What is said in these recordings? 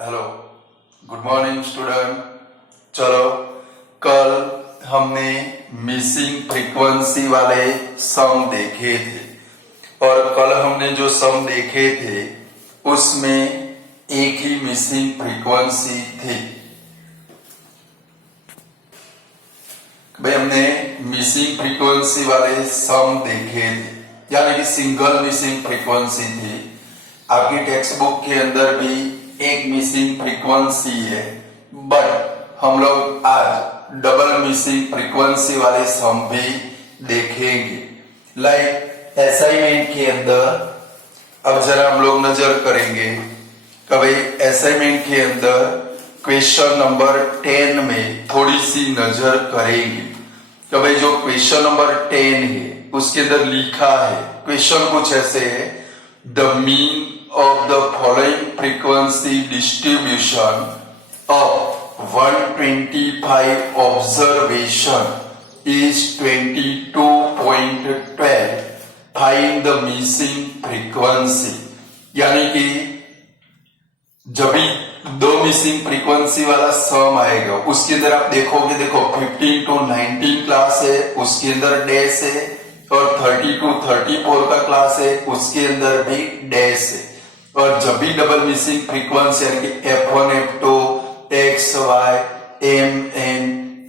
Hello, good morning student. चलो, कल हमने मिसिंग फ्रीक्वेंसी वाले सम देखे थे और कल हमने जो सम देखे थे उसमें एक ही मिसिंग फ्रीक्वेंसी थी। भाई हमने मिसिंग फ्रीक्वेंसी वाले सम देखे थे, यानी कि सिंगल मिसिंग फ्रीक्वेंसी थी। आपकी टेक्स्ट बुक के अंदर भी एक मिसिंग फ्रीक्वेंसी है, बट हम लोग आज डबल मिसिंग फ्रीक्वेंसी वाले सम भी देखेंगे। लाइक असाइनमेंट के अंदर अब जरा हम लोग नजर करेंगे कि भाई असाइनमेंट के अंदर क्वेश्चन नंबर 10 में थोड़ी सी नजर करेंगे कि भाई जो क्वेश्चन नंबर 10 है उसके अंदर लिखा है, क्वेश्चन कुछ ऐसे है, the mean of the following frequency distribution of 125 observation is 22.12. Find the missing frequency। यानी कि जब भी दो मिसिंग फ्रीक्वेंसी वाला सम आएगा उसके अंदर आप देखोगे, देखो 15 to 19 क्लास है, उसके अंदर डैश है, और 30 to 34 का क्लास है, उसके अंदर भी डैश है। और जब भी डबल मिसिंग फ्रीक्वेंसी यानी कि F1, F2, X, Y, M, N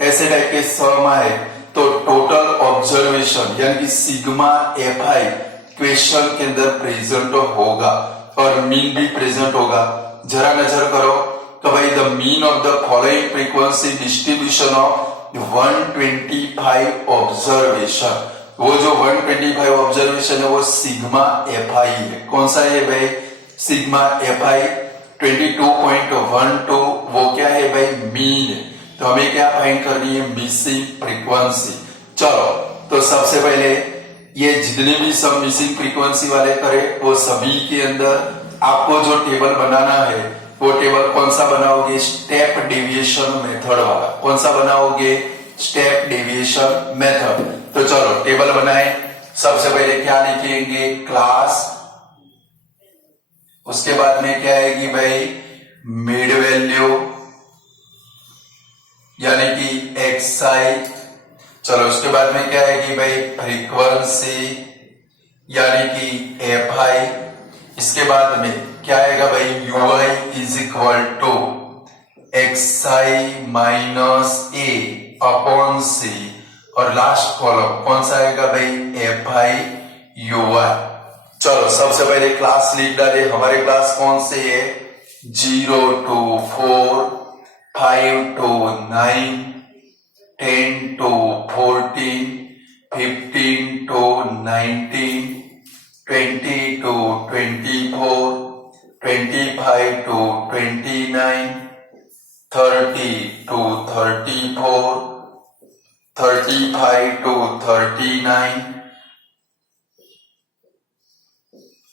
ऐसे टाइप के सम आए तो टोटल ऑब्जर्वेशन यानी कि सिग्मा Fi क्वेश्चन के अंदर प्रेजेंट होगा और मीन भी प्रेजेंट होगा। जरा नजर करो कि भाई the mean of the following frequency distribution of 125 observation, वो जो 125 ऑब्जर्वेशन है वो सिग्मा Fi है। कौन सा है भाई? सिग्मा Fi 22.12, वो क्या है भाई? मीन है। तो हमें क्या फाइंड करनी है? Missing frequency. चलो, तो सबसे पहले ये जितने भी सब मिसिंग फ्रीक्वेंसी वाले करे वो सभी के अंदर आपको जो टेबल बनाना है वो टेबल कौन सा बनाओगे? स्टेप डेविएशन मेथड वाला। कौन सा बनाओगे? Step deviation method. तो चलो टेबल बनाए। सबसे पहले क्या लिखेंगे? क्लास, उसके बाद में क्या आएगी भाई? मिड वैल्यू यानी कि xi। चलो उसके बाद में क्या आएगी भाई? फ्रीक्वेंसी यानी कि Fi। इसके बाद में क्या आएगा भाई? ui is equal to xi minus a upon c, और लास्ट कॉलम कौन सा आएगा भाई? Fi ui। चलो सबसे पहले क्लास लिख डाले। हमारे क्लास कौन से है? 0 to 4, 5 to 9, 10 to 14, 15 to 19, 20 to 24, 25 to 29, 30 to 34, 35 to 39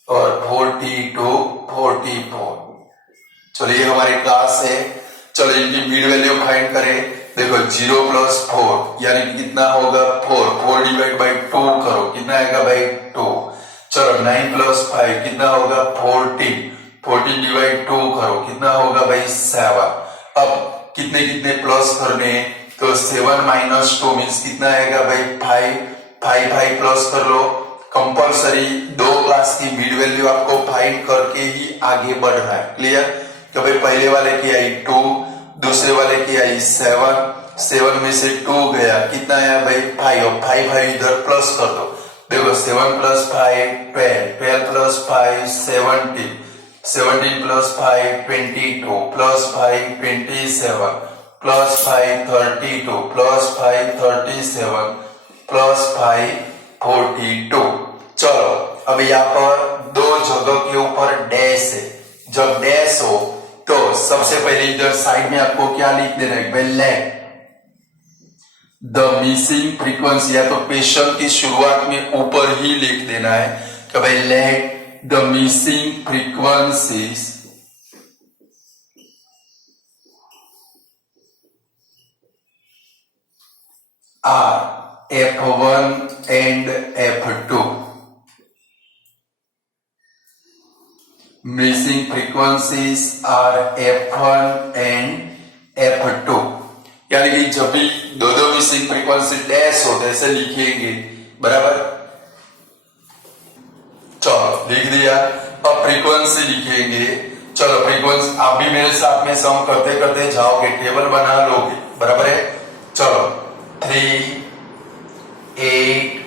और 40 to 44। चलो ये हमारी क्लास है। चलो इनकी मिड वैल्यू फाइंड करें। देखो 0 प्लस 4 यानी कितना होगा? 4 डिवाइड बाई 2 करो, कितना आएगा भाई? 2। चलो 9 प्लस 5 कितना होगा? 14 डिवाइड 2 करो, कितना होगा भाई? 7। अब कितने कितने प्लस करने? तो 7 माइनस 2 मीन्स कितना आएगा भाई? 5 प्लस कर लो। कंपल्सरी दो क्लास की मिड वैल्यू आपको फाइंड करके ही आगे बढ़ना है। क्लियर? तो भाई पहले वाले की आई 2, दूसरे वाले की आई 7 में से 2 गया, कितना आया भाई? 5 इधर प्लस कर दो। देखो 7 plus 5 12 plus 5 17 plus 5 22 plus 5 27 plus 5 32 plus 5 37 plus 5 42। चलो अब यहाँ पर दो जगह के ऊपर डैश है। जब डैश हो तो सबसे पहले इधर साइड में आपको क्या लिख देना है भाई? लेट द मिसिंग फ्रीक्वेंसी, या तो क्वेश्चन की शुरुआत में ऊपर ही लिख देना है कि भाई let the missing frequencies are F1 and F2। Missing frequencies are F1 and F2, यानी कि जब भी दो दो मिसिंग फ्रीक्वेंसी डैश हो ऐसे लिखेंगे, बराबर। चलो लिख दिया। अब फ्रीक्वेंसी लिखेंगे। चलो फ्रीक्वेंसी आप भी मेरे साथ में सम करते करते जाओगे, टेबल बना लोगे, बराबर है। चलो 3, 8,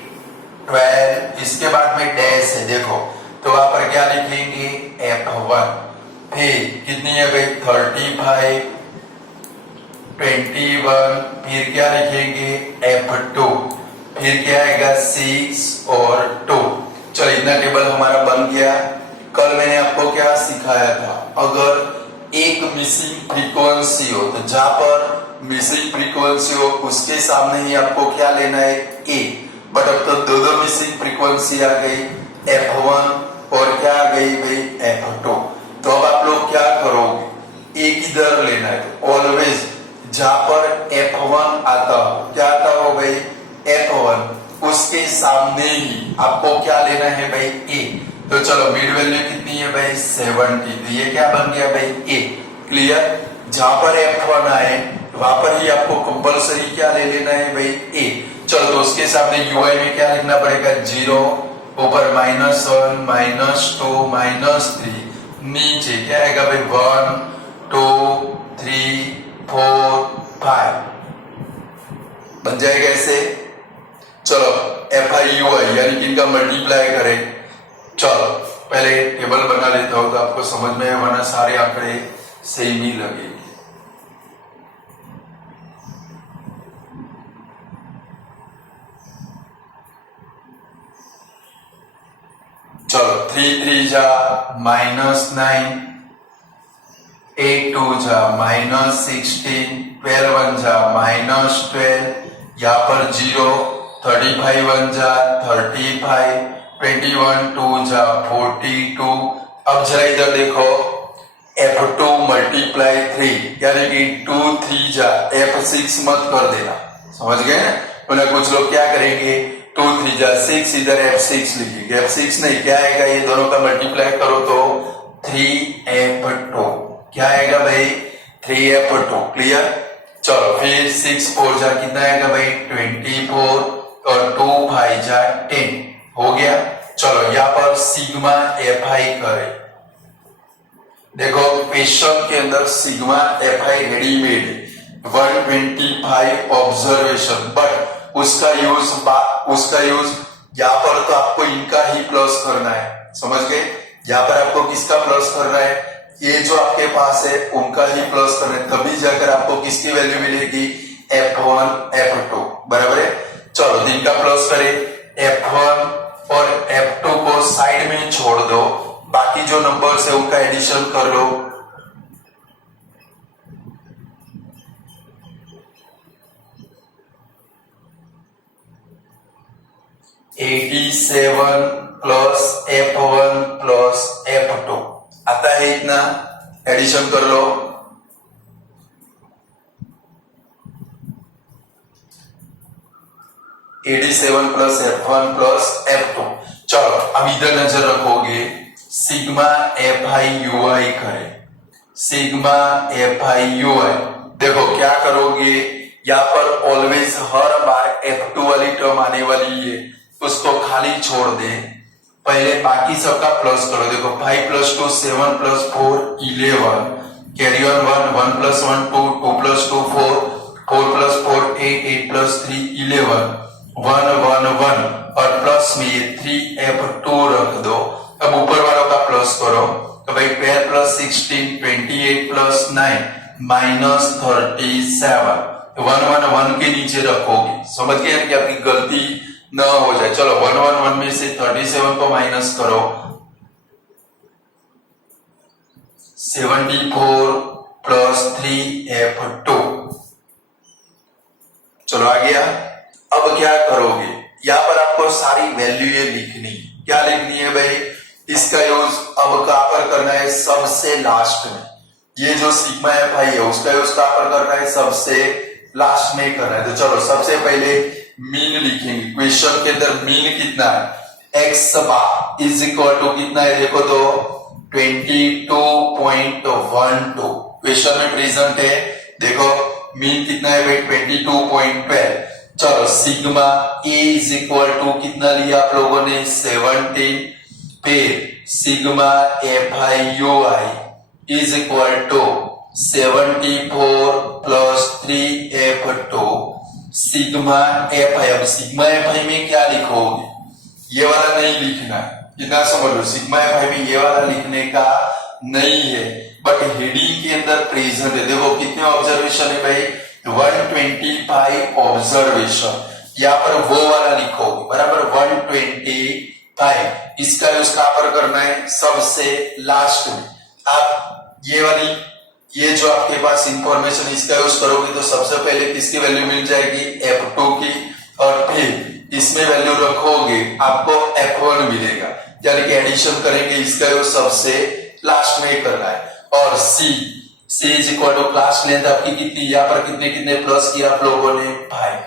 12, इसके बाद में डैश है, देखो तो वहां पर क्या लिखेंगे F1, फिर कितनी है भाई 35, 21, फिर क्या लिखेंगे F2, फिर क्या आएगा 6 और 2। चलो इतना टेबल हमारा बन गया। कल मैंने आपको क्या सिखाया था, अगर एक मिसिंग फ्रीक्वेंसी हो तो जहां पर मिसिंग फ्रीक्वेंसी हो उसके सामने ही आपको क्या लेना है ए, बट अब तो दो दो मिसिंग फ्रीक्वेंसी आ गई F1 और क्या आ गई भाई F2। तो अब आप लोग क्या करोगे, एक इधर लेना है, तो ऑलवेज जहां पर F1 आता हो, क्या आता हो भाई F1, उसके सामने ही आपको क्या लेना है भाई ए। तो चलो मिड वैल्यू कितनी है भाई 70, तो ये क्या बन गया भाई ए। क्लियर, जहां पर F1 आए वहां पर ही आपको कंपल्सरी क्या ले लेना है भाई ए। चलो तो उसके सामने UI में क्या लिखना पड़ेगा 0, ऊपर -1, -2, -3, नीचे क्या आएगा भाई 1, 2, 3, 4, 5 बन जाएगा ऐसे। चलो FIUI यानी कि इनका मल्टीप्लाई करें। चलो पहले टेबल बना लेता हूं तो आपको समझ में, वरना सारे आंकड़े सेम ही लगेंगे। चलो 3 3 जा -9, 8 2 जा -16, 12 1 जा -12, यहाँ पर 0, 35 1 जा 35, 21 2 जा 42। अब जरा इधर देखो F2 मल्टीप्लाई 3, यानी कि 2 3 जा F6 मत कर देना, समझ गए ना। बोले कुछ लोग क्या करेंगे 2 3 जा 6, इधर F6 लिखेंगे, F6 नहीं, क्या आएगा ये दोनों का मल्टीप्लाई करो तो 3F2, क्या आएगा भाई 3F2। क्लियर। चलो फिर 6 4 जा कितना आएगा भाई 24 और 2 5 जा 10 हो गया। चलो यहाँ पर सिग्मा FI करें। देखो क्वेश्चन के अंदर sigma FI readymade 125 observation, but उसका यूज यहाँ पर तो आपको इनका ही प्लस करना है, समझ गए। यहाँ पर आपको किसका प्लस करना है, ये जो आपके पास है उनका ही प्लस करना है, तभी जाकर आपको किसकी वैल्यू मिलेगी F1 F2, बराबर है। चलो दिन का प्लस करें, F1 और F2 को साइड में छोड़ दो, बाकी जो नंबर्स है उनका एडिशन कर लो। (87 प्लस F1 प्लस F2) आता है इतना, एडिशन कर लो। (87 प्लस F1 प्लस F2। चलो अब इधर नजर रखोगे, सिग्मा FIUI करें। सिग्मा FIUI देखो क्या करोगे, यहाँ पर ऑलवेज हर बार F2 वाली टर्म आने वाली है, उसको खाली छोड़ दे, पहले बाकी सबका प्लस करो। देखो 5 + 2 7 + 4 11, कैरी ऑन 1 1 + 1 2 2 + 2 4 4 + 4 8 8 + 3 11 1 1 1 और प्लस में ये 3F2 रख दो। अब ऊपर वालों का प्लस करो, तो भाई 12 + 16 28 + 9 -37, 1 1 1 के नीचे रखोगे, समझ गए कि आपकी गलती न हो जाए। चलो 1 1 1 में से 37 को माइनस करो, 74 + 3F2। चलो आ गया। अब क्या करोगे, यहाँ पर आपको सारी वैल्यू ये लिखनी, क्या लिखनी है भाई, इसका यूज अब कहां पर करना है, सबसे लास्ट में। ये जो सिग्मा FI है उसका यूज कहां पर करना है, सबसे लास्ट में करना है। तो चलो सबसे पहले मीन लिखेंगे। क्वेश्चन के अंदर मीन कितना है, x bar is equal to कितना है, देखो तो 22.12 क्वेश्चन में प्रेजेंट है। देखो मीन कितना है भाई 22.12। चलो sigma a is equal to कितना लिया आप लोगों ने 17। फिर sigma F I you i is equal to 74 plus 3f2 sigma F i. अब सिग्मा एफ आई में क्या लिखोगे, ये वाला नहीं लिखना है, इतना समझ लो। सिग्मा एफ आई में ये वाला लिखने का नहीं है, बट हेडिंग के अंदर प्रेजेंट है। देखो कितने ऑब्जर्वेशन है भाई 125 ऑब्जर्वेशन, यहाँ पर वो वाला लिखोगे बराबर 125। इसका यूज कहां पर करना है, सबसे लास्ट में। आप ये जो आपके पास इंफॉर्मेशन इसका यूज करोगे तो सबसे पहले किसकी वैल्यू मिल जाएगी f2 की, और फिर इसमें वैल्यू रखोगे आपको f1 मिलेगा, यानी कि एडिशन करेंगे। इसका यूज सबसे लास्ट में करना है। और c is equal to class length आपकी कितनी, यहाँ पर कितने कितने प्लस किया आप लोगों ने 5।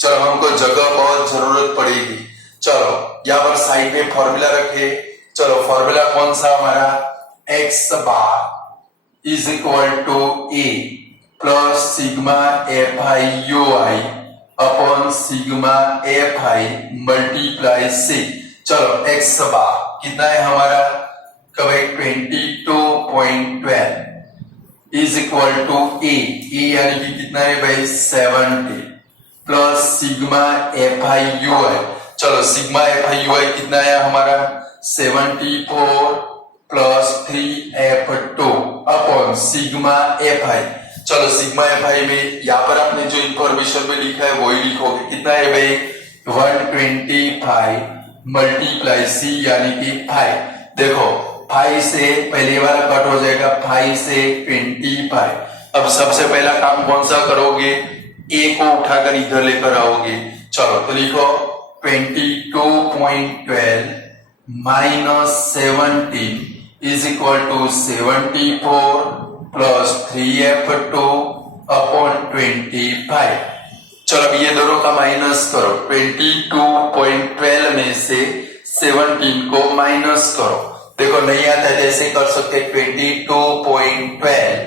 चलो हमको जगह बहुत जरूरत पड़ेगी। चलो यहाँ पर साइड में फॉर्मूला रखे। चलो फॉर्मूला कौन सा हमारा, x bar is equal to a plus sigma F I you I upon sigma F I multiply से। चलो x बार कितना है हमारा, कब 22.12 इज इक्वल टू ए यानी कि कितना है भाई 70 plus sigma F I you I. चलो sigma F I you I कितना है हमारा 74 plus 3f2 upon sigma F I. चलो सिग्मा एफ आई में यहाँ पर आपने जो इंफॉर्मेशन में लिखा है वही लिखोगे। कितना है भाई 125 मल्टीप्लाई सी यानी कि 5। देखो 5 से पहले वाला कट हो जाएगा, 5 से 25। अब सबसे पहला काम कौन सा करोगे, ए को उठाकर इधर लेकर आओगे। चलो तो लिखो 22.12 minus 17 is equal to 74 plus 3f2 upon 25। चलो अब ये दोनों का माइनस करो। 22.12 में से 17 को माइनस करो। देखो नहीं आता है जैसे कर सकते 22.12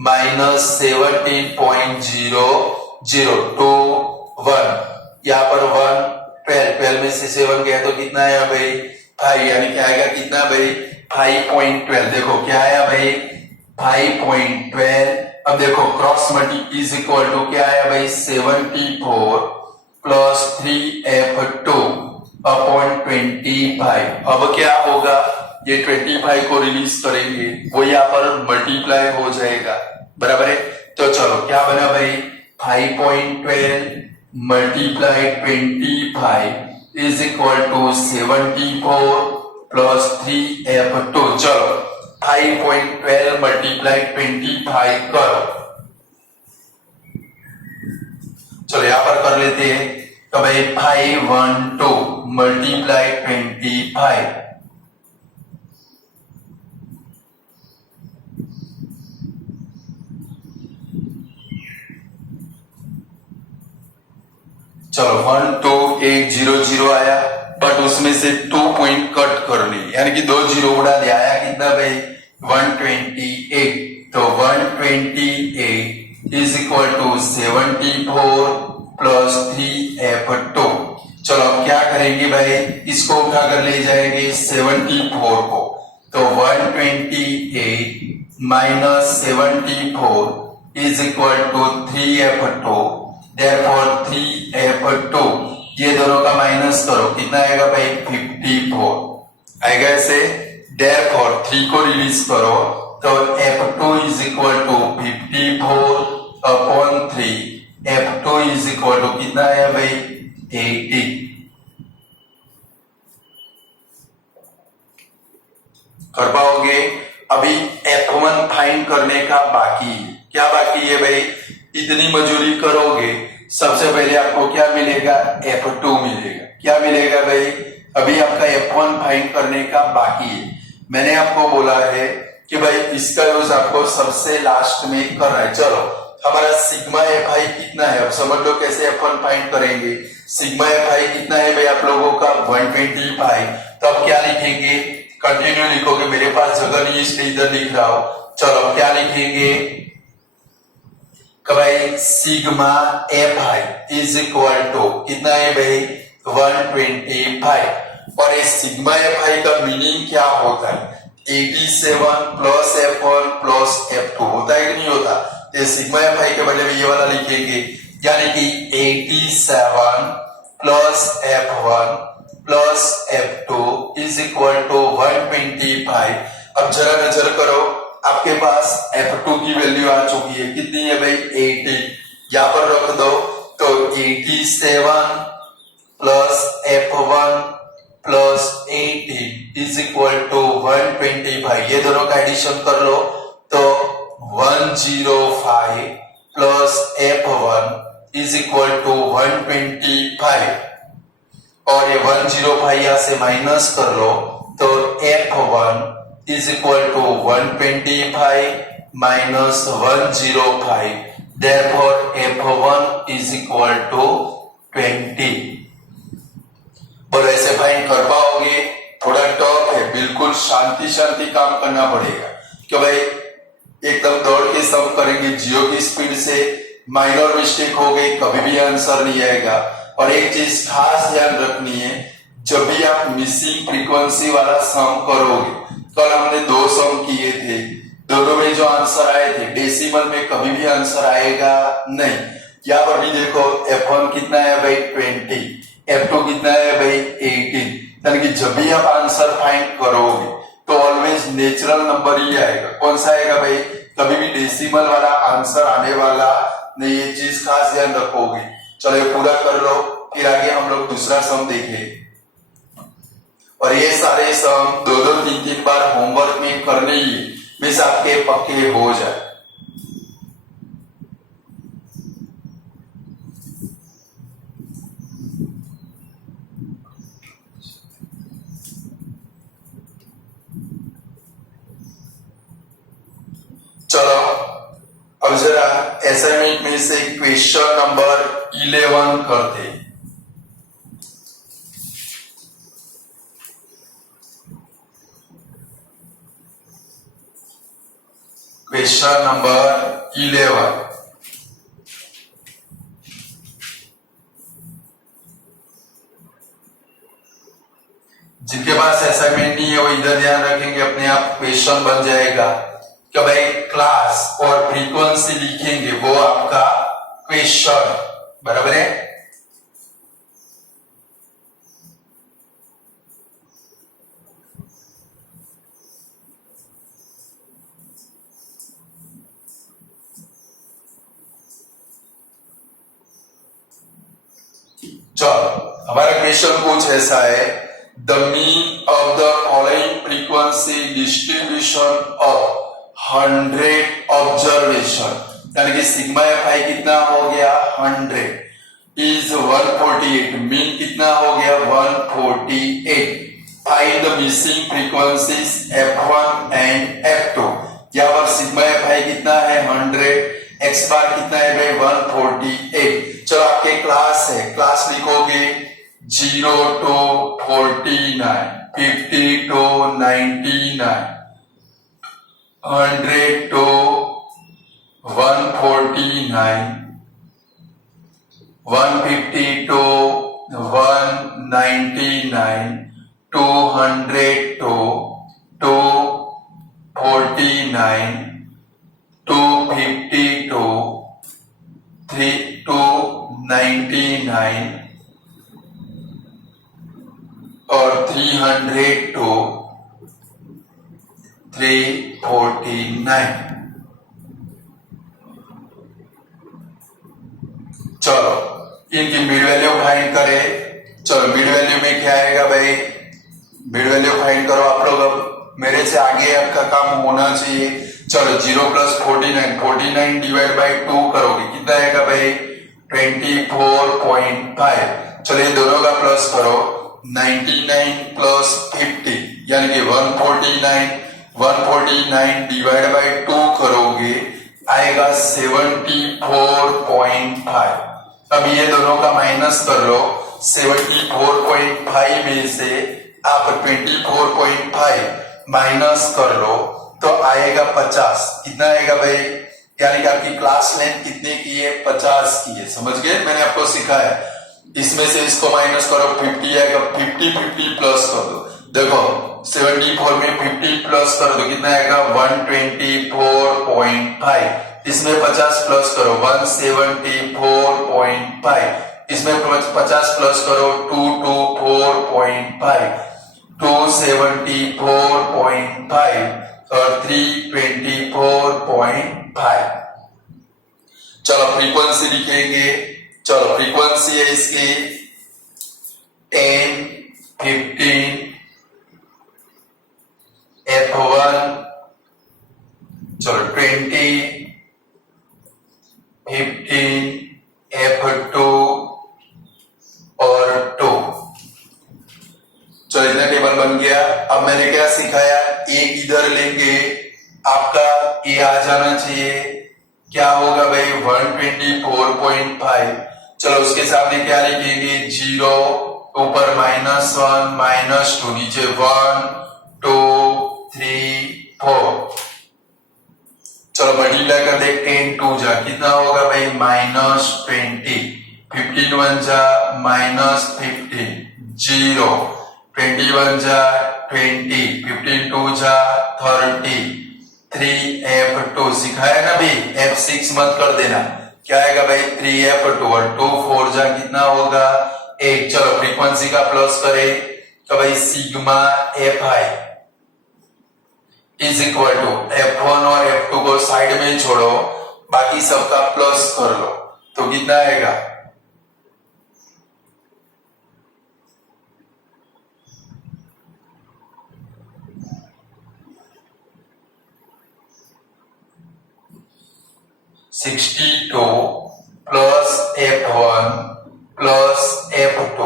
माइनस 17.0021, यहाँ पर 12 में से 7 गया तो कितना आया भाई 5, यानी क्या आएगा कितना भाई 5.12। देखो क्या आया भाई 5.12। अब देखो cross multi is equal to क्या आया भाई 74 प्लस 3f2 अपॉन 25। अब क्या होगा, ये 25 को रिलीज करेंगे वो यहाँ पर मल्टीप्लाई हो जाएगा, बराबर है। तो चलो क्या बना भाई 5.12 multiply 25 is equal to 74 plus 3f2। चलो 5.12 मल्टीप्लाई 25 करो। चलो यहां पर कर लेते हैं तो भाई 512 मल्टीप्लाई 25। चलो 12800 आया, बट उसमें से 2 पॉइंट कट करनी, यानी कि 2 जीरो उड़ा दिया। आया कितना भाई 128। तो 128 is equal to 74 plus 3f2। चलो अब क्या करेंगे भाई, इसको उठाकर ले जाएंगे 74 को, तो 128 minus 74 is equal to 3f2। Therefore 3f2 ये दोनों का माइनस करो, कितना आएगा भाई 54 आएगा ऐसे। Therefore 3 को रिलीज करो तो f2 is equal to 54 upon 3। f2 is equal to कितना आया भाई 80। कर पाओगे। अभी f1 फाइंड करने का बाकी है। क्या बाकी है भाई, इतनी मजूरी करोगे सबसे पहले आपको क्या मिलेगा f2 मिलेगा। क्या मिलेगा भाई, अभी आपका f1 फाइंड करने का बाकी है। मैंने आपको बोला है कि भाई इसका यूज आपको सबसे लास्ट में करना है। चलो हमारा सिग्मा एफ आई कितना है, अब समझ लो कैसे f1 फाइंड करेंगे। सिग्मा एफ आई कितना है भाई आप लोगों का 125। तो अब क्या लिखेंगे, कंटिन्यू लिखोगे, मेरे पास जगह नहीं है इसलिए इधर लिख रहा हूं। चलो क्या लिखेंगे कि भाई sigma F i is equal to कितना है भाई 125। और ये सिग्मा एफ आई का मीनिंग क्या होता है 87 प्लस F1 प्लस F2 होता है कि नहीं होता। तो सिग्मा एफ आई के बदले में ये वाला लिखेंगे, यानी कि 87 plus F1 plus F2 is equal to 125। अब जरा नजर करो, आपके पास F2 की वैल्यू आ चुकी है, कितनी है भाई 80, यहां पर रख दो। तो 87 plus F1 plus 80 is equal to 125। ये दोनों का एडिशन कर लो तो 105 plus F1 is equal to 125। और ये 105 यहां से माइनस कर लो तो F1 is equal to 125 minus 105. Therefore, F1 is equal to 20. और ऐसे फाइंड कर पाओगे, थोड़ा टफ है, बिल्कुल शांति शांति काम करना पड़ेगा। क्यों भाई एकदम दौड़ के सम करेंगे जियो की स्पीड से, माइनर मिस्टेक हो गई कभी भी आंसर नहीं आएगा। और एक चीज खास ध्यान रखनी है, जब भी आप मिसिंग फ्रीक्वेंसी वाला सम करोगे, कल हमने 2 सम किए थे, दोनों में जो आंसर आए थे डेसिमल में कभी भी आंसर आएगा नहीं। यहाँ पर भी देखो F1 कितना है भाई 20, F2 कितना है भाई 18। यानी कि जब भी आप आंसर फाइंड करोगे तो ऑलवेज नेचुरल नंबर ही आएगा। कौन सा आएगा भाई, कभी भी डेसिमल वाला आंसर आने वाला नहीं, ये चीज खास ध्यान रखोगे। चलो ये पूरा कर लो, फिर आगे हम लोग दूसरा सम देखें। और ये सारे सम 2-2, 3-3 बार होमवर्क में करने ही मिस आपके पक्के हो जाए। चलो अब जरा असाइनमेंट में से क्वेश्चन नंबर 11 करते हैं। Question number 11। जिनके पास असाइनमेंट नहीं है वो इधर ध्यान रखेंगे, अपने आप क्वेश्चन बन जाएगा कि भाई क्लास और फ्रीक्वेंसी लिखेंगे, वो आपका क्वेश्चन, बराबर है। चलो हमारा क्वेश्चन कुछ ऐसा है, the mean of the following frequency distribution of 100 observation, यानी कि सिग्मा एफ आई कितना हो गया 100 इज 148, मीन कितना हो गया 148। Find the missing frequencies F1 and F2। यहाँ पर सिग्मा एफ आई कितना है 100, एक्स बार कितना है भाई 148। चलो आपके क्लास है, क्लास लिखोगे 0 to 49, 50 to 99, 100 to 149, 150 to 199, 200 to 249, 250 to 299 और 300 to 349। चलो इनकी मिड वैल्यू फाइंड करें। चलो मिड वैल्यू में क्या आएगा भाई, मिड वैल्यू फाइंड करो आप लोग। अब मेरे से आगे आपका काम होना चाहिए। चलो 0 प्लस 49, 49 डिवाइड बाई 2 करोगे, कितना आएगा भाई 24.5। चलो ये दोनों का प्लस करो, 99 प्लस 50 यानी कि 149, 149 डिवाइड बाई 2 करोगे आएगा 74.5। अब ये दोनों का माइनस कर लो, 74.5 में से आप 24.5 माइनस कर लो तो आएगा 50। कितना आएगा भाई? यानी कि आपकी क्लास लेंथ कितने की है? 50 की है। समझ गए? मैंने आपको सिखाया। इसमें से इसको माइनस करो, 50 आएगा। 50 प्लस कर दो। देखो 74 में 50 प्लस कर दो, कितना आएगा? 124.5। इसमें 50 प्लस करो, 174.5। इसमें 50 प्लस करो, 224.5, 274.5 और 324.5। चलो फ्रीक्वेंसी लिखेंगे। चलो फ्रीक्वेंसी है इसकी 10, 15, F1, चलो 20, 15, F2 और 2। चलो इतना टेबल बन गया। अब मैंने क्या सिखाया? एक इधर लेंगे, आपका ये आ जाना चाहिए। क्या होगा भाई? 124.5। चलो उसके सामने क्या लिखेंगे? 0, ऊपर -1, -2, नीचे 1, 2, 3, 4। चलो मल्टीप्लाई कर दे। 10 2 जा, कितना होगा भाई? -20। 15 1 जा -15, 0। 21 जा 20, 15 2 जा 30, 3F2 सिखाया ना भी? F6 मत कर देना। क्या आएगा भाई? 3F2 और 2 4 जा कितना होगा? 1। चलो फ्रीक्वेंसी का प्लस करे तो भाई sigma Fi is equal to F1 और F2 को साइड में छोड़ो, बाकी सबका प्लस कर लो तो कितना आएगा? (62 प्लस F1 प्लस F2)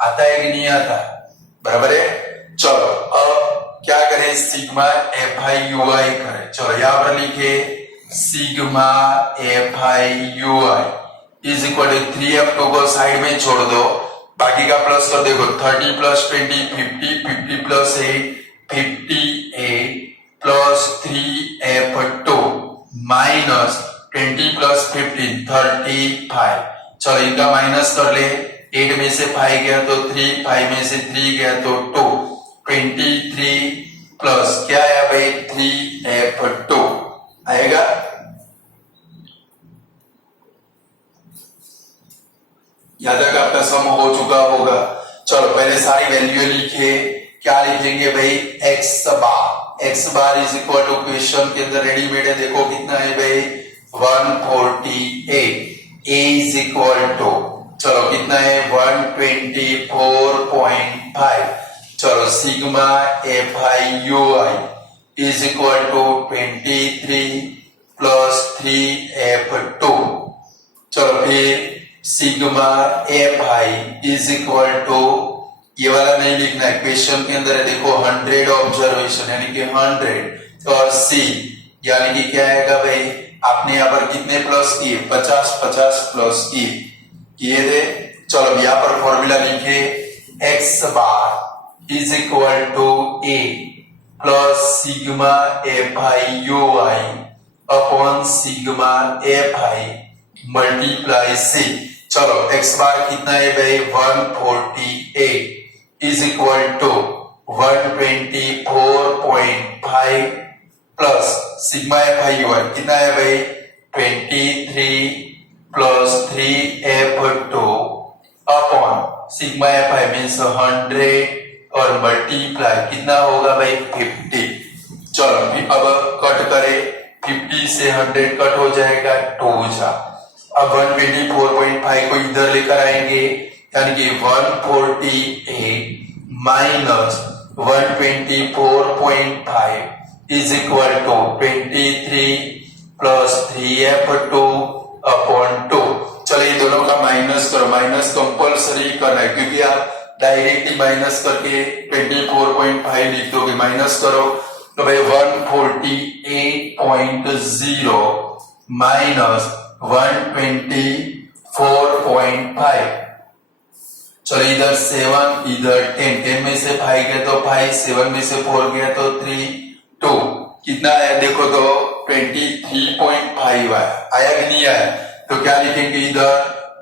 आता है कि नहीं आता? बराबर है। चलो अब क्या करें? सिग्मा Fi UI करें। चलो यहां पर लिखे sigma Fi UI is equal to 3F2 को साइड में छोड़ दो, बाकी का प्लस कर। देखो 30 plus 20 50, 50 plus 8 58 plus 3F2 minus 20 plus 15 35। चलो इनका माइनस कर ले। 8 में से 5 गया तो 3, 5 में से 3 गया तो 2, 23 प्लस क्या है भाई? 3F2 आएगा। यहां तक आपका सम हो चुका होगा। चलो पहले सारी वैल्यू लिखे। क्या लिखेंगे भाई? x bar is equal to question के अंदर रेडीमेड है। देखो कितना है भाई? 148। a इज इक्वल टू, चलो कितना है? 124.5। चलो sigma Fi UI is equal to 23 plus 3F2। चलो फिर sigma Fi is equal to, ये वाला नहीं लिखना है, क्वेश्चन के अंदर है देखो 100 ऑब्जर्वेशन यानी कि 100 और C यानी कि क्या आएगा भाई? आपने यहाँ पर कितने प्लस किए? 50 प्लस किए थे। चलो यहाँ पर फॉर्मूला लिखे x bar is equal to a plus sigma Fi UI upon sigma Fi multiply C। चलो x बार कितना है भाई? 148 is equal to 124.5 plus sigma Fi UI कितना है भाई? 23 plus 3F2 upon sigma Fi means 100 और multiply कितना होगा भाई? 50। चलो अब कट करे, 50 से 100 कट हो जाएगा, 2 जा। अब 124.5 को इधर लेकर आएंगे यानी कि 148 minus 124.5 is equal to 23 plus 3F2 upon 2। चलो ये दोनों का माइनस करो। माइनस कंपल्सरी करना है क्योंकि आप डायरेक्टली माइनस करके 24.5 लिख दोगे। माइनस करो तो भाई 148.0 माइनस 124.5 चलो इधर 7, इधर 10, 10 में से 5 गया तो 5, 7 में से 4 गया तो 3, 2, कितना है देखो तो 23.5 आया कि नहीं आया? तो क्या लिखेंगे इधर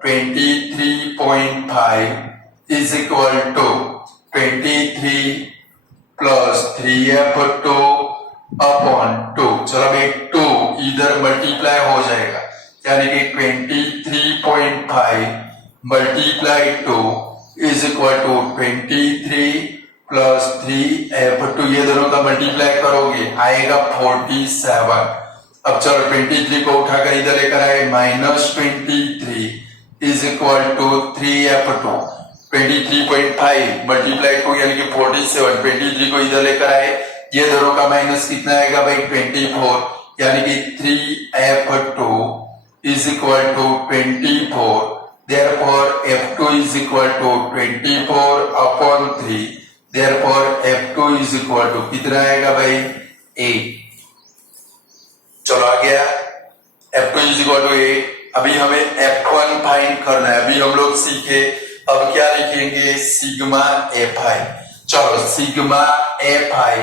23.5 is equal to 23 plus 3f2 upon 2। चलो भाई 2 इधर मल्टीप्लाई हो जाएगा, यानी कि 23.5 multiply 2 is equal to 23 plus 3f2, ये दोनों का मल्टीप्लाई करोगे आएगा 47। अब चलो 23 को उठाकर इधर लेकर आए, -23 is equal to 3f2, 23.5 multiply 2 यानी कि 47, 23 को इधर लेकर आए, ये दोनों का माइनस कितना आएगा भाई 24, यानी कि 3f2 is equal to 24, therefore f2 is equal to 24 upon 3, therefore f2 is equal to कितना आएगा भाई 8। चलो आ गया, f2 is equal to 8। अभी हमें f1 फाइंड करना है, अभी हम लोग सीखे, अब क्या लिखेंगे सिग्मा fi। चलो sigma fi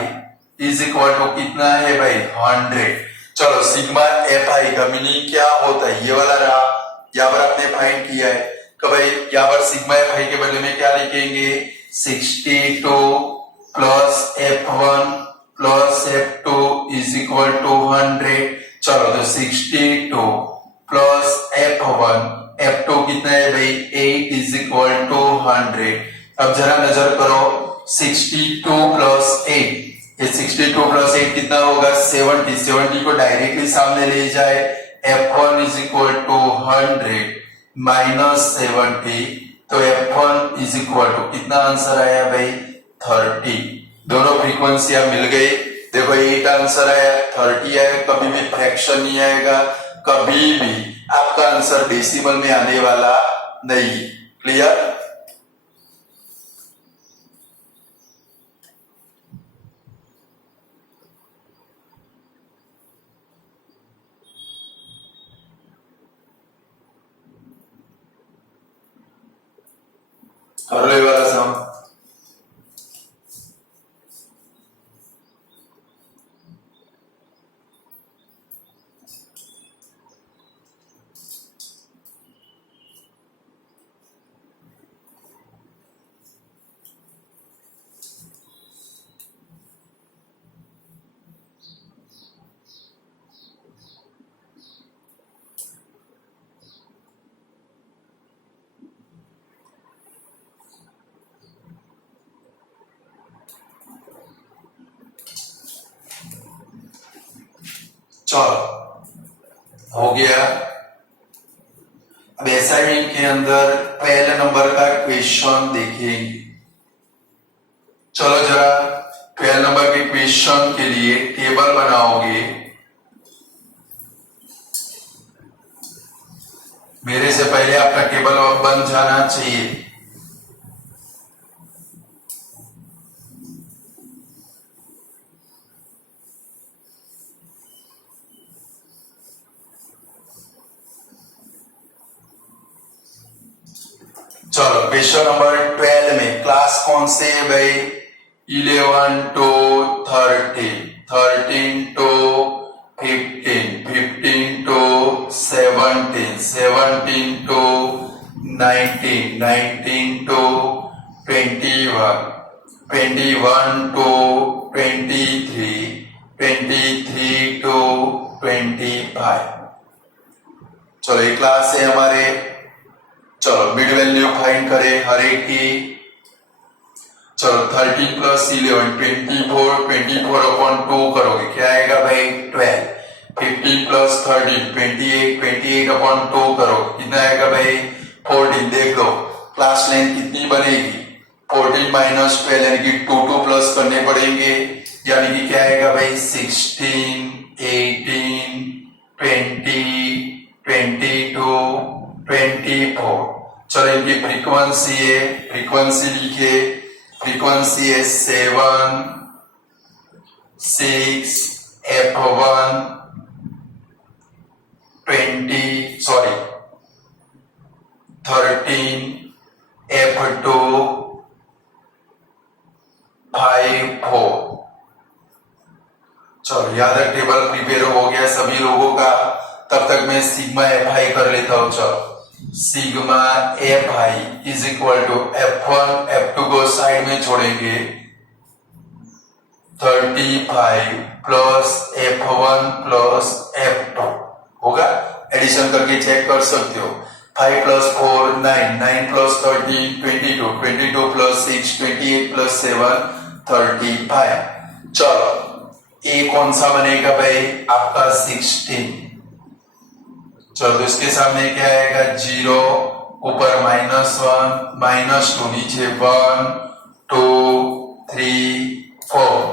is equal to कितना है भाई 100। चलो सिग्मा fi का मीनिंग क्या होता है, ये वाला रहा, यहाँ पर आपने फाइंड किया है कि भाई यहाँ पर सिग्मा fi के बदले में क्या लिखेंगे 62 plus f1 plus f2 is equal to 100। चलो तो 62 प्लस f1, f2 कितना है भाई 8 इज इक्वल टू 100। अब जरा नजर करो 62 प्लस 8, ये 62 प्लस 8 कितना होगा 70, 70 को डायरेक्टली सामने ले जाए, f1 is equal to 100 minus 70, तो f1 इज इक्वल टू कितना आंसर आया भाई 30। दोनों फ्रीक्वेंसियां मिल गई, देखो 8 आंसर आया, 30 आया, कभी भी फ्रैक्शन नहीं आएगा, कभी भी आपका आंसर डेसिमल में आने वाला नहीं। क्लियर? कर लो ये वाला सम। चलो हो गया। अब असाइनमेंट के अंदर पहले नंबर का क्वेश्चन देखेंगे। चलो जरा पहले नंबर के क्वेश्चन के लिए टेबल बनाओगे। मेरे से पहले आपका टेबल बन जाना चाहिए। चलो क्वेश्चन नंबर 12 में क्लास कौन से है भाई 11 to 13, 13 to 15, 15 to 17, 17 to 19, 19 to 21, 21 to 23, 23 to 25। चलो ये क्लास है हमारे। चलो मिड वैल्यू फाइंड करें हर एक की। चलो 13 प्लस 11 24, 24 अपॉन 2 करोगे क्या आएगा भाई 12। 15 प्लस 13 28, 28 अपॉन 2 करोगे कितना आएगा भाई 14। देख लो क्लास लेंथ कितनी बनेगी 14 माइनस 12, यानी कि 2 प्लस करने पड़ेंगे, यानी कि क्या आएगा भाई 16, 18, 20, 22, 24। चलो इनकी फ्रीक्वेंसी है, फ्रीक्वेंसी लिखे, फ्रीक्वेंसी है 7, 6, f1, 13, f2, sigma F I कर लेता हूं। चलो sigma F i is equal to F1 F2 को साइड में छोड़ेंगे 35 प्लस F1 प्लस F2 होगा। एडिशन करके चेक कर सकते हो। 5 प्लस 4 9, 9 प्लस 13 22, 22 प्लस 6 28 प्लस 7 35। चलो ए कौन सा बनेगा भाई आपका 16। चलो तो इसके सामने क्या आएगा 0, ऊपर -1 -2, नीचे 1 2 3 4।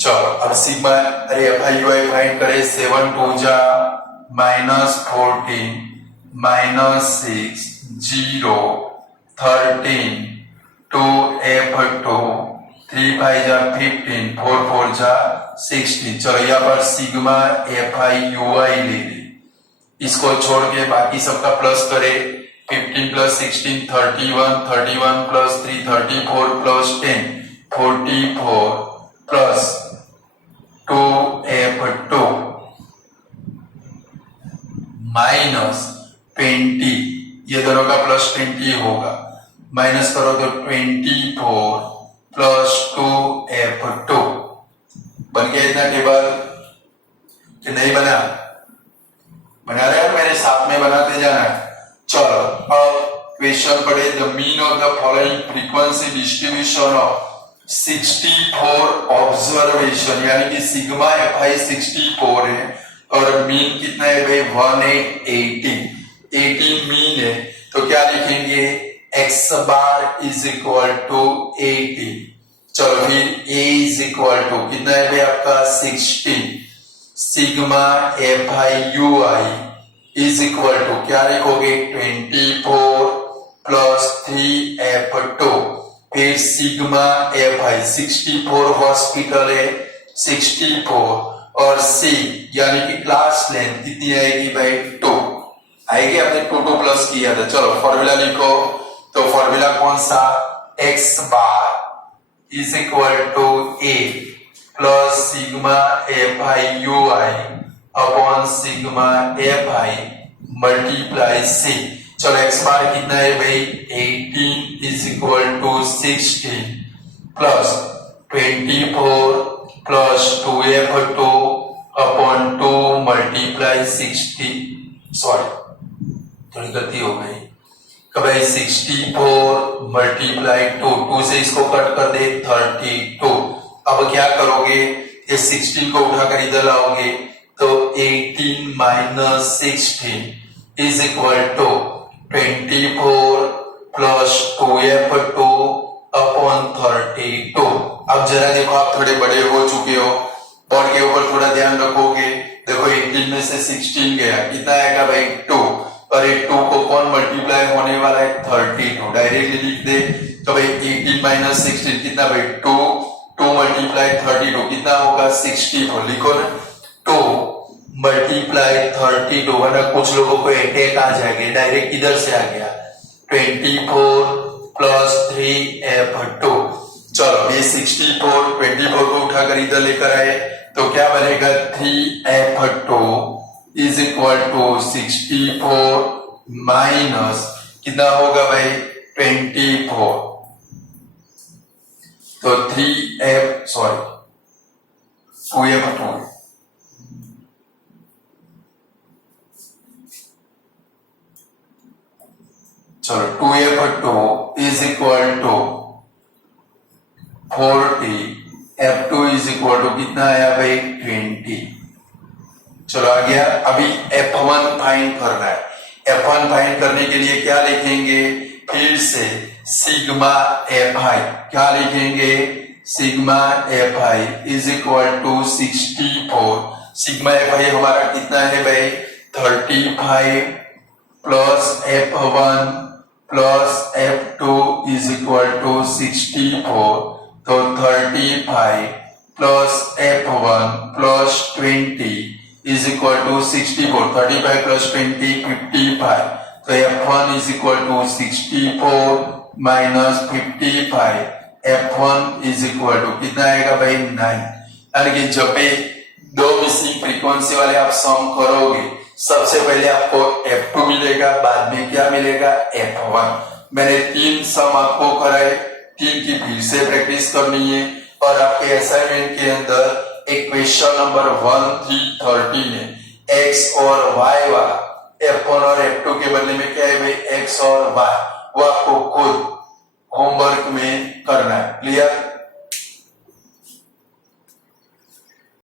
चलो अब सिग्मा अरे F I you I find करें। 7 2 जा -14 -6 0 13 2 F2 3 5 जा 15 4 4 जा 16। चलो यहाँ पर सिग्मा एफ आई यू आई ले ली। इसको छोड़ के बाकी सबका प्लस करे। 15 plus 16 31 31 plus 3 34 plus 10 44 plus 2 F2 minus 20। ये दोनों का प्लस 20 होगा। माइनस करो तो 24 प्लस 2 F2 बन गया इतना टेबल कि नहीं बना? बना रहे हो मेरे साथ में बनाते जाना। चलो अब क्वेश्चन पढ़े। The mean of the following frequency distribution of 64 observation, यानी कि सिग्मा एफ आई 64 है और मीन कितना है भाई 18 मीन है। तो क्या लिखेंगे x bar is equal to 18। चलो फिर a इज इक्वल टू कितना है भाई आपका 16। Sigma F I you i is equal to क्या लिखोगे 24 प्लस 3 F2। फिर सिग्मा एफ आई 64 हॉस्पिटल है 64 और सी यानी कि क्लास लेंथ कितनी आएगी भाई 2 आएगी। आपने 2 प्लस किया था। चलो फॉर्मूला लिखो। तो फॉर्मूला कौन सा x bar is equal to a plus sigma F I you I upon sigma F I multiply C. चलो x बार कितना है भाई 18 is equal to 16 plus 24 plus 2F2 upon 2 multiply 60। Sorry थोड़ी गलती हो गई। भाई 64 मल्टीप्लाई 2 से इसको कट कर दे 32। अब क्या करोगे ये 16 को उठाकर इधर लाओगे तो 18 minus 16 is equal to 24 plus 2F2 upon 32। अब जरा देखो आप थोड़े बड़े हो चुके हो और के ऊपर थोड़ा ध्यान रखोगे। देखो 18 में से 16 गया कितना आएगा भाई 2 और ये 2 को कौन मल्टीप्लाई होने वाला है 32। डायरेक्टली लिख दे तो भाई 18 माइनस 16 कितना भाई 2 मल्टीप्लाई 32 कितना होगा 64। लिखो ना 2 मल्टीप्लाई 32 वरना कुछ लोगों को अटैक आ जाएगा। डायरेक्ट इधर से आ गया 24 प्लस 3F2। चलो ये 64 24 को उठाकर इधर लेकर आए तो क्या बनेगा 3F2 is equal to 64 minus कितना होगा भाई 24। तो 2F2 चलो 2F2 is equal to 40 F2 is equal to कितना आया भाई 20। चलो आ गया। अभी F1 फाइंड करना है। F1 फाइंड करने के लिए क्या लिखेंगे फिर से सिग्मा एफ आई क्या लिखेंगे sigma F i is equal to 64। Sigma F i हमारा कितना है भाई 35 plus F1 plus F2 is equal to 64। तो 35 plus F1 plus 20 is equal to 64। 35 plus 20 55। तो F1 is equal to 64 minus 55। F1 is equal to कितना आएगा भाई 9। यानी कि जब पे दो मिसिंग फ्रीक्वेंसी वाले आप सम करोगे, सबसे पहले आपको F2 मिलेगा, बाद में क्या मिलेगा F1। मैंने 3 सम आपको कराए, 3 की फिर से प्रैक्टिस करनी है। और आपके असाइनमेंट के अंदर एक क्वेश्चन नंबर 1313 है, x और y वाला, F1 और F2 के बदले में क्या है भाई x और y, वो आपको खुद होमवर्क में करना है। क्लियर?